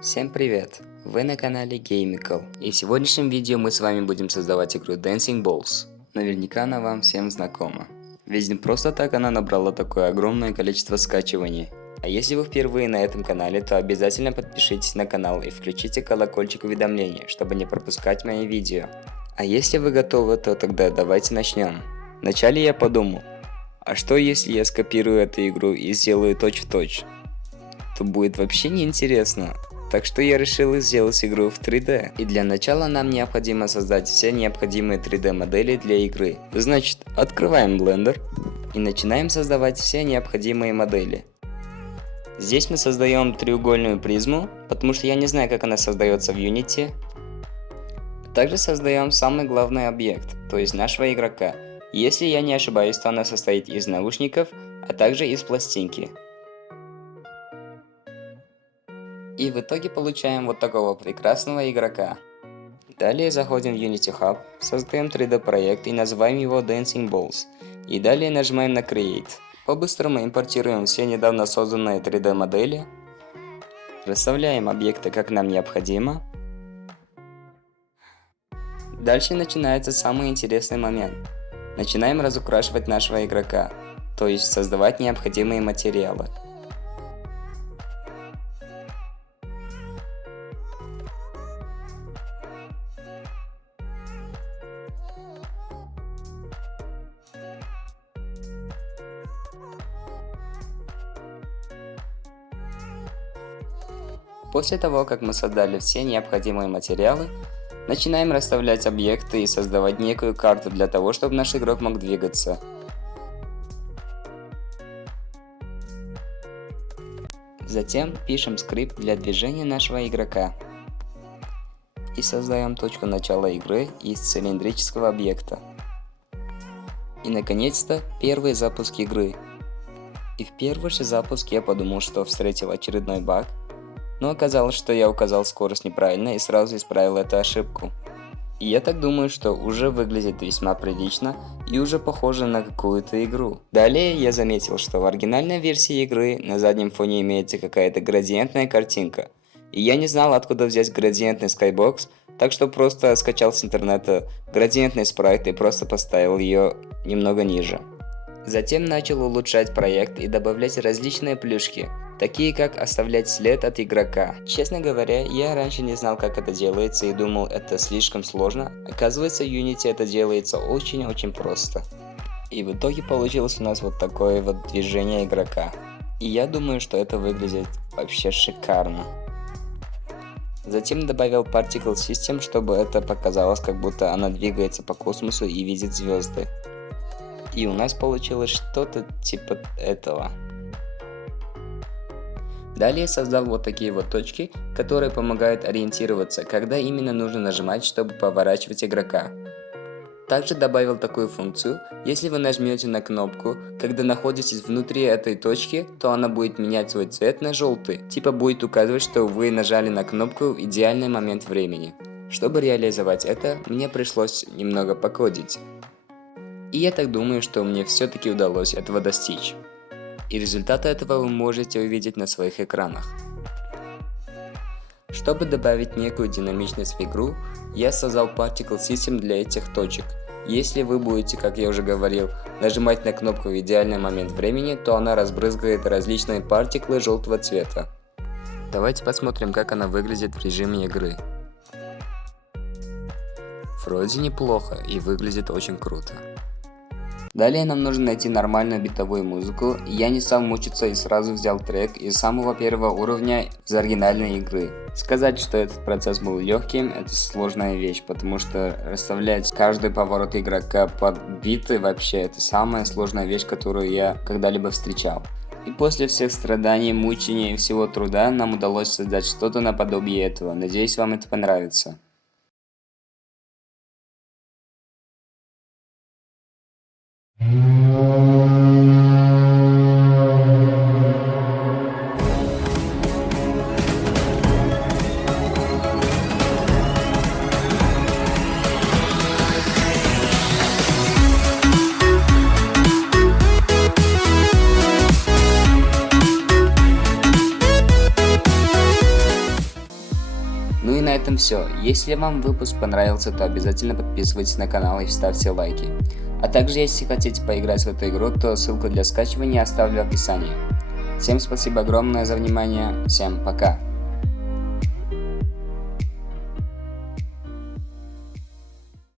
Всем привет! Вы на канале Gameical, и в сегодняшнем видео мы с вами будем создавать игру Dancing Balls. Наверняка она вам всем знакома. Ведь не просто так она набрала такое огромное количество скачиваний. А если вы впервые на этом канале, то обязательно подпишитесь на канал и включите колокольчик уведомлений, чтобы не пропускать мои видео. А если вы готовы, то тогда давайте начнем. Вначале я подумал, а что если я скопирую эту игру и сделаю точь-в-точь? То будет вообще неинтересно. Так что я решил сделать игру в 3D. И для начала нам необходимо создать все необходимые 3D модели для игры. Значит, открываем Blender и начинаем создавать все необходимые модели. Здесь мы создаем треугольную призму, потому что я не знаю, как она создается в Unity. Также создаем самый главный объект, то есть нашего игрока. Если я не ошибаюсь, то она состоит из наушников, а также из пластинки. И в итоге получаем вот такого прекрасного игрока. Далее заходим в Unity Hub, создаем 3D проект и называем его Dancing Balls. И далее нажимаем на Create. По-быстрому импортируем все недавно созданные 3D модели. Расставляем объекты как нам необходимо. Дальше начинается самый интересный момент. Начинаем разукрашивать нашего игрока, то есть создавать необходимые материалы. После того, как мы создали все необходимые материалы, начинаем расставлять объекты и создавать некую карту для того, чтобы наш игрок мог двигаться. Затем пишем скрипт для движения нашего игрока. И создаем точку начала игры из цилиндрического объекта. И наконец-то первый запуск игры. И в первый же запуск я подумал, что встретил очередной баг. Но оказалось, что я указал скорость неправильно и сразу исправил эту ошибку. И я так думаю, что уже выглядит весьма прилично и уже похоже на какую-то игру. Далее я заметил, что в оригинальной версии игры на заднем фоне имеется какая-то градиентная картинка. И я не знал, откуда взять градиентный Skybox, так что просто скачал с интернета градиентный спрайт и просто поставил ее немного ниже. Затем начал улучшать проект и добавлять различные плюшки, такие как оставлять след от игрока. Честно говоря, я раньше не знал, как это делается и думал, это слишком сложно. Оказывается, в Unity это делается очень-очень просто. И в итоге получилось у нас вот такое вот движение игрока. И я думаю, что это выглядит вообще шикарно. Затем добавил Particle System, чтобы это показалось, как будто она двигается по космосу и видит звезды. И у нас получилось что-то типа этого. Далее создал вот такие вот точки, которые помогают ориентироваться, когда именно нужно нажимать, чтобы поворачивать игрока. Также добавил такую функцию, если вы нажмете на кнопку, когда находитесь внутри этой точки, то она будет менять свой цвет на желтый, типа будет указывать, что вы нажали на кнопку в идеальный момент времени. Чтобы реализовать это, мне пришлось немного покодить. И я так думаю, что мне все-таки удалось этого достичь. И результаты этого вы можете увидеть на своих экранах. Чтобы добавить некую динамичность в игру, я создал Particle System для этих точек. Если вы будете, как я уже говорил, нажимать на кнопку в идеальный момент времени, то она разбрызгает различные партиклы желтого цвета. Давайте посмотрим, как она выглядит в режиме игры. Вроде неплохо и выглядит очень круто. Далее нам нужно найти нормальную битовую музыку, и я не стал мучиться и сразу взял трек из самого первого уровня из оригинальной игры. Сказать, что этот процесс был легким, это сложная вещь, потому что расставлять каждый поворот игрока под биты вообще это самая сложная вещь, которую я когда-либо встречал. И после всех страданий, мучений и всего труда нам удалось создать что-то наподобие этого. Надеюсь, вам это понравится. Ну и на этом все. Если вам выпуск понравился, то обязательно подписывайтесь на канал и ставьте лайки. А также, если хотите поиграть в эту игру, то ссылку для скачивания оставлю в описании. Всем спасибо огромное за внимание, всем пока!